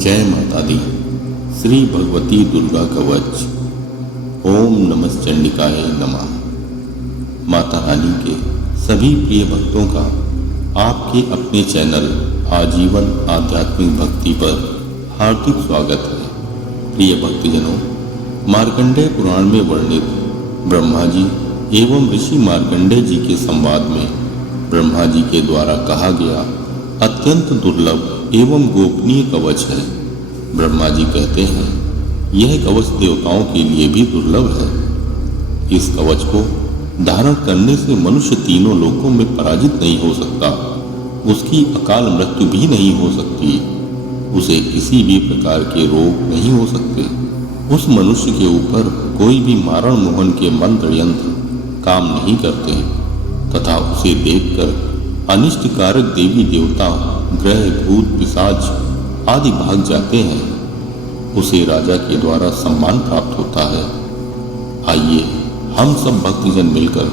जय माता दी। श्री भगवती दुर्गा कवच। ओम नमः चंडिकाय नमः। माता रानी के सभी प्रिय भक्तों का आपके अपने चैनल आजीवन आध्यात्मिक भक्ति पर हार्दिक स्वागत है। प्रिय भक्तजनों, मार्कंडेय पुराण में वर्णित ब्रह्मा जी एवं ऋषि मार्कंडेय जी के संवाद में ब्रह्मा जी के द्वारा कहा गया अत्यंत दुर्लभ एवं गोपनीय कवच है। ब्रह्मा जी कहते हैं, यह कवच देवताओं के लिए भी दुर्लभ है। इस कवच को धारण करने से मनुष्य तीनों लोकों में पराजित नहीं हो सकता, उसकी अकाल मृत्यु भी नहीं हो सकती, उसे किसी भी प्रकार के रोग नहीं हो सकते, उस मनुष्य के ऊपर कोई भी मारण मोहन के मंत्र यंत्र काम नहीं करते तथा उसे देखकर अनिष्टकारक देवी देवता, ग्रह, भूत, पिशाच आदि भाग जाते हैं। उसे राजा के द्वारा सम्मान प्राप्त होता है। आइए हम सब भक्तजन मिलकर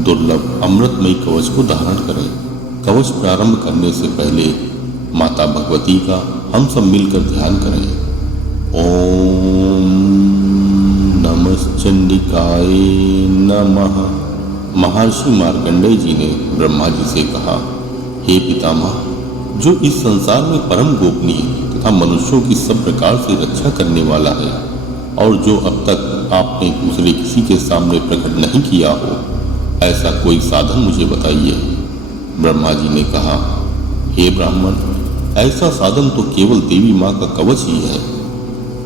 दुर्लभ अमृतमयी कवच को धारण करें। कवच प्रारंभ करने से पहले माता भगवती का हम सब मिलकर ध्यान करें। ओम नमः चंडिकाय नमः। महर्षि मार्कंडेय जी ने ब्रह्मा जी से कहा, हे पितामह, जो इस संसार में परम गोपनीय तथा मनुष्यों की सब प्रकार से रक्षा करने वाला है और जो अब तक आपने दूसरे किसी के सामने प्रकट नहीं किया हो, ऐसा कोई साधन मुझे बताइए। ब्रह्मा जी ने कहा, हे ब्राह्मण, ऐसा साधन तो केवल देवी माँ का कवच ही है,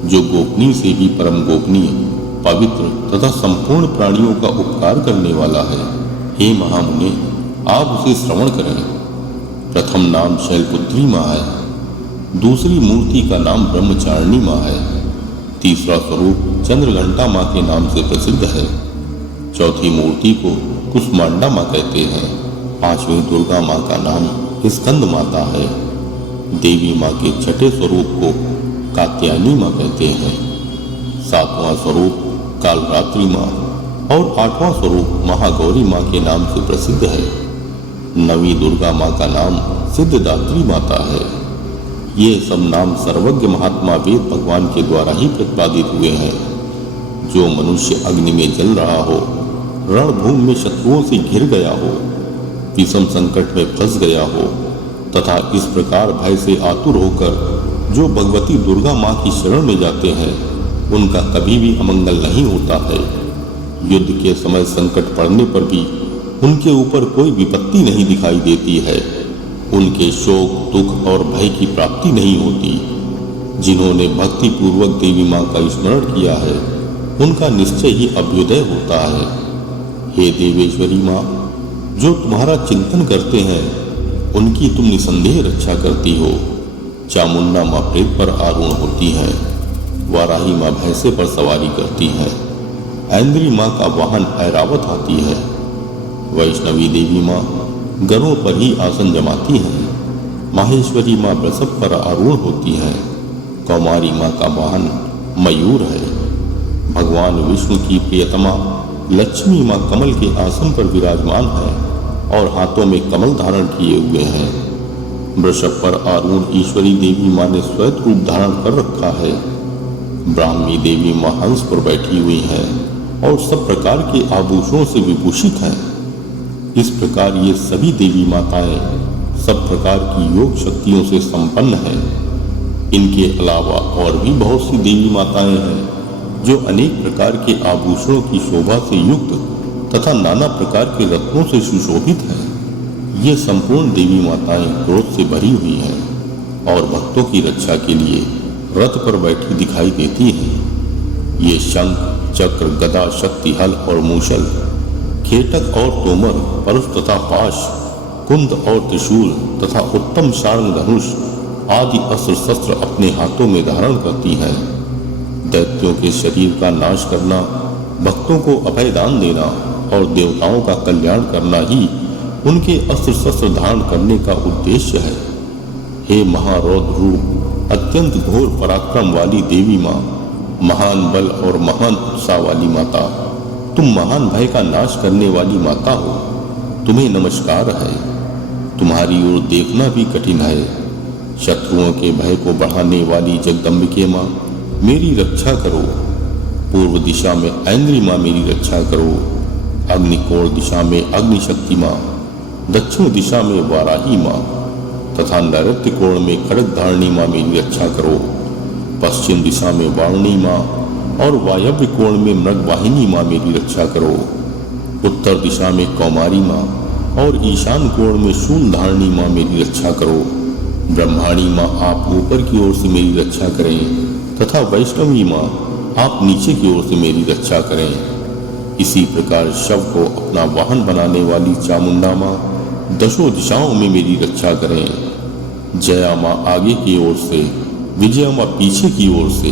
जो गोपनीय से भी परम गोपनीय, पवित्र तथा संपूर्ण प्राणियों का उपकार करने वाला है। हे महामुने, आप उसे श्रवण करें। प्रथम नाम शैलपुत्री माँ है, दूसरी मूर्ति का नाम ब्रह्मचारिणी माँ है, तीसरा स्वरूप चंद्रघंटा माँ के नाम से प्रसिद्ध है, चौथी मूर्ति को कुसमांडा माँ कहते हैं, पांचवी दुर्गा माँ का नाम स्कंद माता है, देवी माँ के छठे स्वरूप को कात्यायनी माँ कहते हैं, सातवां स्वरूप कालरात्रि माँ और आठवां स्वरूप महागौरी माँ के नाम से प्रसिद्ध है, नवी दुर्गा माँ का नाम सिद्धदात्री माता है। ये सब नाम सर्वज्ञ महात्मा वेद भगवान के द्वारा ही प्रतिपादित हुए हैं। जो मनुष्य अग्नि में जल रहा हो, रणभूमि में शत्रुओं से घिर गया हो, विषम संकट में फंस गया हो तथा इस प्रकार भय से आतुर होकर जो भगवती दुर्गा माँ की शरण में जाते हैं, उनका कभी भी अमंगल नहीं होता है। युद्ध के समय संकट पड़ने पर भी उनके ऊपर कोई विपत्ति नहीं दिखाई देती है, उनके शोक, दुख और भय की प्राप्ति नहीं होती। जिन्होंने भक्ति पूर्वक देवी माँ का स्मरण किया है, उनका निश्चय ही अभ्युदय होता है। हे देवेश्वरी माँ, जो तुम्हारा चिंतन करते हैं, उनकी तुम निसंदेह रक्षा करती हो। चामुंडा माँ प्रेत पर आरूढ़ होती हैं, वाराही माँ भैंसे पर सवारी करती हैं, ऐन्द्री माँ का वाहन ऐरावत आती है, वैष्णवी देवी माँ गरुड़ पर ही आसन जमाती हैं, माहेश्वरी माँ वृषभ पर आरूढ़ होती हैं, कौमारी माँ का वाहन मयूर है, भगवान विष्णु की प्रियतमा लक्ष्मी माँ कमल के आसन पर विराजमान है और हाथों में कमल धारण किए हुए हैं। वृषभ पर आरूढ़ ईश्वरी देवी माँ ने श्वेत रूप धारण कर रखा है। ब्राह्मी देवी माँ हंस पर बैठी हुई हैं और सब प्रकार के आभूषणों से विभूषित हैं। इस प्रकार ये सभी देवी माताएं सब प्रकार की योग शक्तियों से संपन्न हैं। इनके अलावा और भी बहुत सी देवी माताएं हैं जो अनेक प्रकार के आभूषणों की शोभा से युक्त तथा नाना प्रकार के रत्नों से सुशोभित हैं। ये संपूर्ण देवी माताएं क्रोध से भरी हुई हैं और भक्तों की रक्षा के लिए रथ पर बैठी दिखाई देती हैं। ये शंख, चक्र, गदा, शक्ति, हल और मूषल, खेटक और तोमर, परश तथा पाश, कुंद और त्रिशूल तथा उत्तम शार्ंग धनुष आदि अस्त्र शस्त्र अपने हाथों में धारण करती हैं। दैत्यों के शरीर का नाश करना, भक्तों को अभय दान देना और देवताओं का कल्याण करना ही उनके अस्त्र शस्त्र धारण करने का उद्देश्य है। हे महारौद्र रूप, अत्यंत घोर पराक्रम वाली देवी माँ, महान बल और महान उत्साह वाली माता, तुम महान भय का नाश करने वाली माता हो, तुम्हें नमस्कार है। तुम्हारी ओर देखना भी कठिन है, शत्रुओं के भय को बढ़ाने वाली जगदम्बिके माँ मेरी रक्षा करो। पूर्व दिशा में ऐन्द्री माँ मेरी रक्षा करो। अग्निकोण दिशा में अग्निशक्ति माँ, दक्षिण दिशा में वाराही माँ तथा नैऋत्य कोण में खड्गधारिणी माँ मेरी रक्षा करो। पश्चिम दिशा में वारुणी माँ और वायव्य कोण में मृगवाहिनी माँ मेरी रक्षा करो। उत्तर दिशा में कौमारी माँ और ईशान कोण में शूलधारिणी माँ मेरी रक्षा करो। ब्रह्माणी माँ आप ऊपर की ओर से मेरी रक्षा करें तथा वैष्णवी माँ आप नीचे की ओर से मेरी रक्षा करें। इसी प्रकार शव को अपना वाहन बनाने वाली चामुंडा माँ दशों दिशाओं में मेरी रक्षा करें। जया माँ आगे की ओर से, विजया माँ पीछे की ओर से,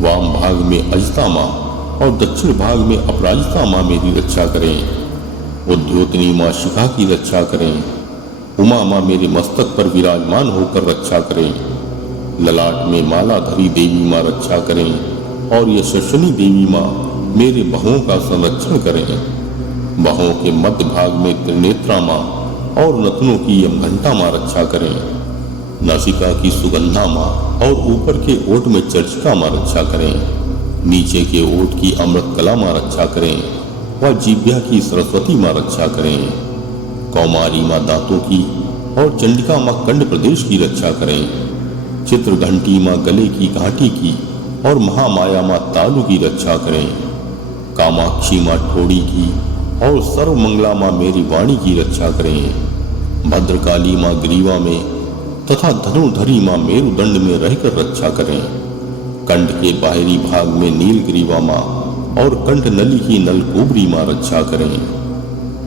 वाम भाग में अजता माँ और दक्षिण भाग में अपराजिता माँ मेरी रक्षा करें। उद्योतनी माँ शिखा की रक्षा करें। उमा माँ मेरे मस्तक पर विराजमान होकर रक्षा करें। ललाट में मालाधरी देवी माँ रक्षा करें और यशस्विनी देवी माँ मेरे बाहों का संरक्षण करें। बाहों के मध्य भाग में त्रिनेत्रा माँ और नथनों की यमघंटा माँ रक्षा करें। नासिका की सुगंधा माँ और ऊपर के ओठ में चर्चिका माँ रक्षा करें। नीचे के ओठ की अमृत कला माँ रक्षा करें व जिह्वा की सरस्वती माँ रक्षा करें। कौमारी माँ दांतों की और चंडिका माँ कंठ प्रदेश की रक्षा करें। चित्रघंटी माँ गले की घाटी की और महामाया माँ तालु की रक्षा करें। कामाक्षी माँ ठोड़ी की और सर्वमंगला माँ मेरी वाणी की रक्षा करें। भद्रकाली माँ ग्रीवा में तथा धनुर्धरी माँ मेरुदंड में रहकर रक्षा करें। कंठ के बाहरी भाग में नीलग्रीवा माँ और कंठ नली की नलकुबरी माँ रक्षा करें।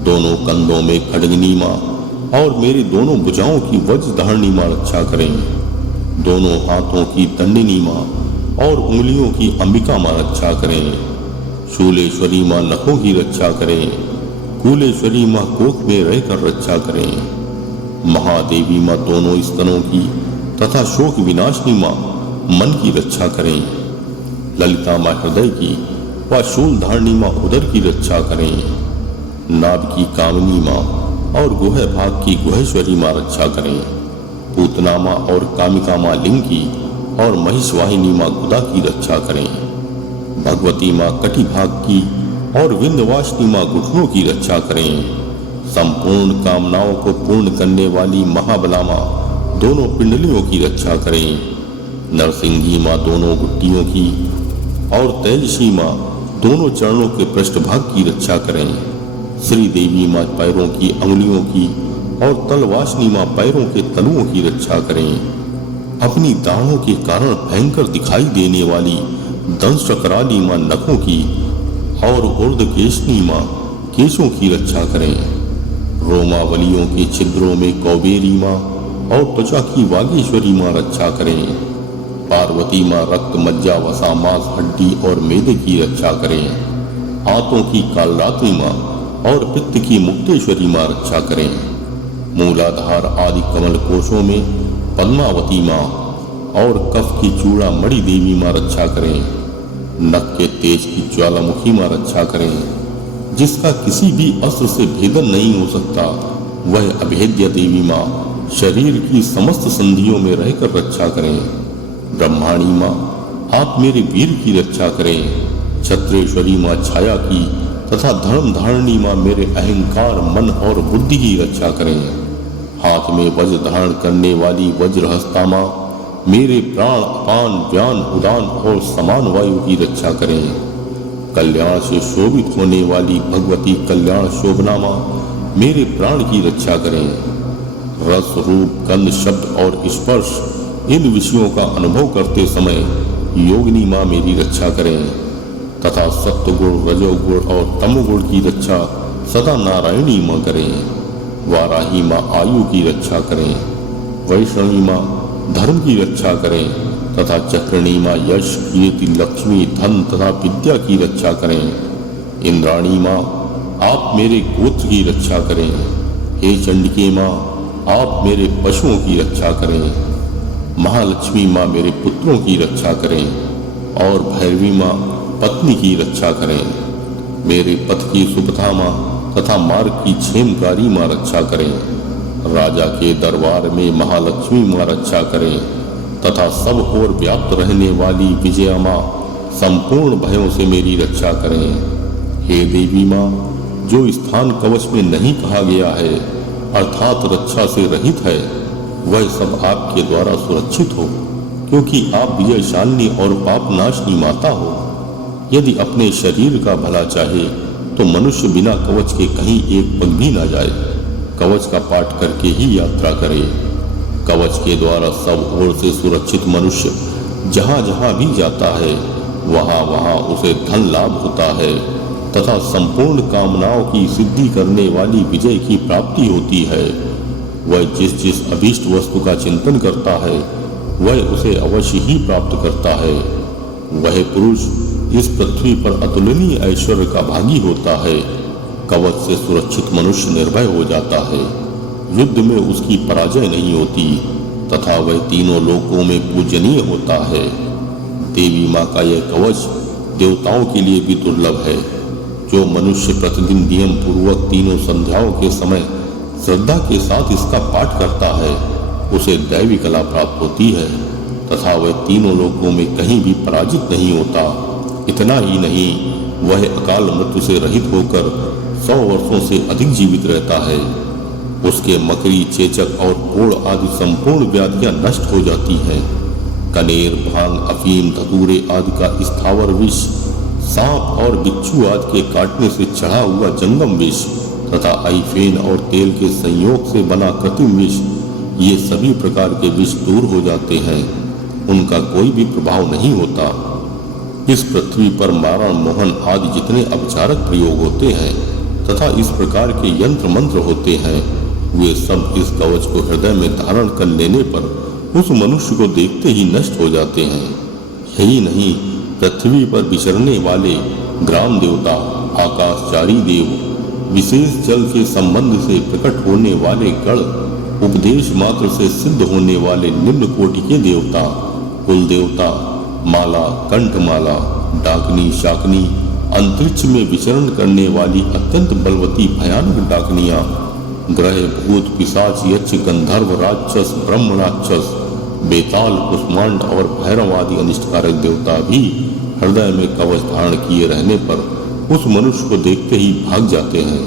दोनों कंधों में खड्गनी माँ और मेरी दोनों भुजाओं की वज्रधारिणी माँ रक्षा करें। दोनों हाथों की दंडिनी माँ और उंगलियों की अंबिका माँ रक्षा करें। शूलेश्वरी माँ नखों की रक्षा करें। कूलेश्वरी माँ कोख में रहकर रक्षा करें। महादेवी माँ दोनों स्तनों की तथा शोक विनाशिनी माँ मन की रक्षा करें। ललिता माँ हृदय की व शूलधारिणी माँ उदर की रक्षा करें। नाभ की कामिनी माँ और गुह भाग की गुहेश्वरी माँ रक्षा करें। पूतना माँ और कामिका माँ लिंग की और महिषवाहिनी माँ गुदा की रक्षा करें। भगवती माँ कटी भाग की और विंध्यवासिनी माँ घुटनों की रक्षा करें। संपूर्ण कामनाओं को पूर्ण करने वाली महाबला माँ दोनों पिंडलियों की रक्षा करें। नरसिंही माँ दोनों गुट्टियों की और तेजसी माँ दोनों चरणों के पृष्ठभाग की रक्षा करें। श्री देवी माँ पैरों की अंगुलियों की और तलवासिनी माँ पैरों के तलुओं की रक्षा करें। अपनी दाढ़ों के कारण भयंकर दिखाई देने वाली दंशकराली माँ नखों की और ऊर्ध्वकेशनी माँ केशों की रक्षा करें। रोमावलियों के छिद्रों में कौबेरी माँ और त्वचा की वागेश्वरी माँ रक्षा करें। पार्वती माँ रक्त मज्जा वसा मांस हड्डी और मेदे की रक्षा करें। हाथों की कालरात्रि माँ और पित्त की मुक्तेश्वरी माँ रक्षा करें। मूलाधार आदि कमल कोशों में पद्मावती माँ और कफ की चूड़ा मणि देवी माँ रक्षा करें। नख के तेज की ज्वालामुखी माँ रक्षा करें। जिसका किसी भी अस्त्र से भेदन नहीं हो सकता, वह अभेद्य देवी माँ शरीर की समस्त संधियों में रहकर रक्षा करें। ब्रह्माणी माँ आप मेरे वीर की रक्षा करें। छत्रेश्वरी माँ छाया की तथा धर्म धारणी माँ मेरे अहंकार मन और बुद्धि की रक्षा करें। हाथ में वज्र धारण करने वाली वज्रहस्ता माँ मेरे प्राण अपान व्यान उदान और समान वायु की रक्षा करें। कल्याण से शोभित होने वाली भगवती कल्याण शोभना माँ मेरे प्राण की रक्षा करें। रस रूप गंध शब्द और स्पर्श इन विषयों का अनुभव करते समय योगिनी माँ मेरी रक्षा करें तथा सत्वगुण रजोगुण और तमोगुण की रक्षा सदा नारायणी माँ करें। वाराही माँ आयु की रक्षा करें। वैष्णवी माँ धर्म की रक्षा करें तथा चक्रणी माँ यश कीर्ति लक्ष्मी धन तथा विद्या की रक्षा करें। इंद्राणी माँ आप मेरे गोत्र की रक्षा करें। हे चंडिके माँ आप मेरे पशुओं की रक्षा करें। महालक्ष्मी माँ मेरे पुत्रों की रक्षा करें और भैरवी माँ पत्नी की रक्षा करें। मेरे पथ की सुपथा माँ तथा मार्ग की क्षेमकारी माँ रक्षा करें। राजा के दरबार में महालक्ष्मी माँ रक्षा करें तथा सब ओर व्याप्त रहने वाली विजया माँ संपूर्ण भयों से मेरी रक्षा करें। हे देवी माँ, जो स्थान कवच में नहीं कहा गया है अर्थात रक्षा से रहित है, वह सब आपके द्वारा सुरक्षित हो, क्योंकि आप विजयशालिनी और पापनाशनी माता हो। यदि अपने शरीर का भला चाहे तो मनुष्य बिना कवच के कहीं एक पग भी ना जाए, कवच का पाठ करके ही यात्रा करे। कवच के द्वारा सब ओर से सुरक्षित मनुष्य जहाँ जहाँ भी जाता है वहाँ वहाँ उसे धन लाभ होता है तथा संपूर्ण कामनाओं की सिद्धि करने वाली विजय की प्राप्ति होती है। वह जिस जिस अभीष्ट वस्तु का चिंतन करता है वह उसे अवश्य ही प्राप्त करता है। वह पुरुष इस पृथ्वी पर अतुलनीय ऐश्वर्य का भागी होता है। कवच से सुरक्षित मनुष्य निर्भय हो जाता है, युद्ध में उसकी पराजय नहीं होती तथा वह तीनों लोकों में पूजनीय होता है। देवी माँ का यह कवच देवताओं के लिए भी दुर्लभ है। जो मनुष्य प्रतिदिन नियम पूर्वक तीनों संध्याओं के समय श्रद्धा के साथ इसका पाठ करता है उसे दैवी कला प्राप्त होती है तथा वह तीनों लोकों में कहीं भी पराजित नहीं होता। इतना ही नहीं, वह अकाल मृत्यु से रहित होकर 100 वर्षों से अधिक जीवित रहता है। उसके मकड़ी, चेचक और कोढ़ आदि संपूर्ण व्याधियां नष्ट हो जाती हैं। कनेर, भांग, अफीम, धतूरे आदि का स्थावर विष, सांप और बिच्छू आदि के काटने से चढ़ा हुआ जंगम विष तथा आइफेन और तेल के संयोग से बना कृत्रिम विष, ये सभी प्रकार के विष दूर हो जाते हैं, उनका कोई भी प्रभाव नहीं होता। इस पृथ्वी पर मारण, मोहन आदि जितने अपचारक प्रयोग होते हैं तथा इस प्रकार के यंत्र मंत्र होते हैं, वे सब इस कवच को हृदय में धारण कर लेने पर उस मनुष्य को देखते ही नष्ट हो जाते हैं। यही नहीं, पृथ्वी पर विचरने वाले ग्राम देवता, आकाशचारी देव, विशेष जल के संबंध से प्रकट होने वाले गण, उपदेश मात्र से सिद्ध होने वाले निम्न कोटि के देवता, कुल देवता, माला, कंठमाला, डाकनी, शाकनी, अंतरिक्ष में विचरण करने वाली अत्यंत बलवती भयानक डाकनियां, ग्रह, भूत, पिशाच, यक्ष, गंधर्व, राक्षस, ब्रह्म राक्षस, बेताल, कुष्मांड और भैरव आदि अनिष्टकारक देवता भी हृदय में कवच धारण किए रहने पर उस मनुष्य को देखते ही भाग जाते हैं।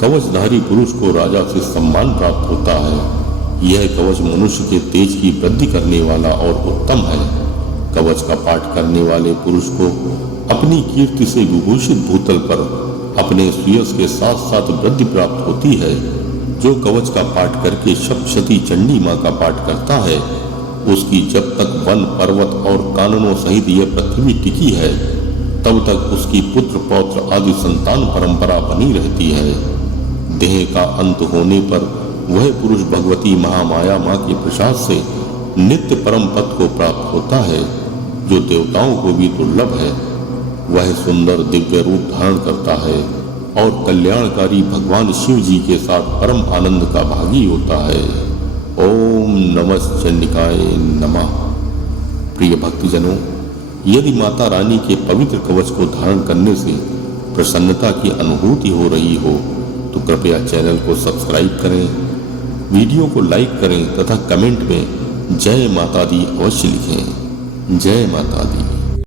कवचधारी पुरुष को राजा से सम्मान प्राप्त होता है। यह कवच मनुष्य के तेज की वृद्धि करने वाला और उत्तम है। कवच का पाठ करने वाले पुरुष को अपनी कीर्ति से विभूषित भूतल पर अपने सुयश के साथ साथ वृद्धि प्राप्त होती है। जो कवच का पाठ करके सप्तशती चंडी माँ का पाठ करता है, उसकी जब तक वन, पर्वत और काननों सहित यह पृथ्वी टिकी है, तब तक उसकी पुत्र, पौत्र आदि संतान परंपरा बनी रहती है। देह का अंत होने पर वह पुरुष भगवती महामाया माँ के प्रसाद से नित्य परम पद को प्राप्त होता है, जो देवताओं को भी दुर्लभ है। वह सुंदर दिव्य रूप धारण करता है और कल्याणकारी भगवान शिव जी के साथ परम आनंद का भागी होता है। ओम नमः चंडिकाय नमः। प्रिय भक्तजनों, यदि माता रानी के पवित्र कवच को धारण करने से प्रसन्नता की अनुभूति हो रही हो तो कृपया चैनल को सब्सक्राइब करें, वीडियो को लाइक करें तथा कमेंट में जय माता दी अवश्य लिखें। जय माता दी।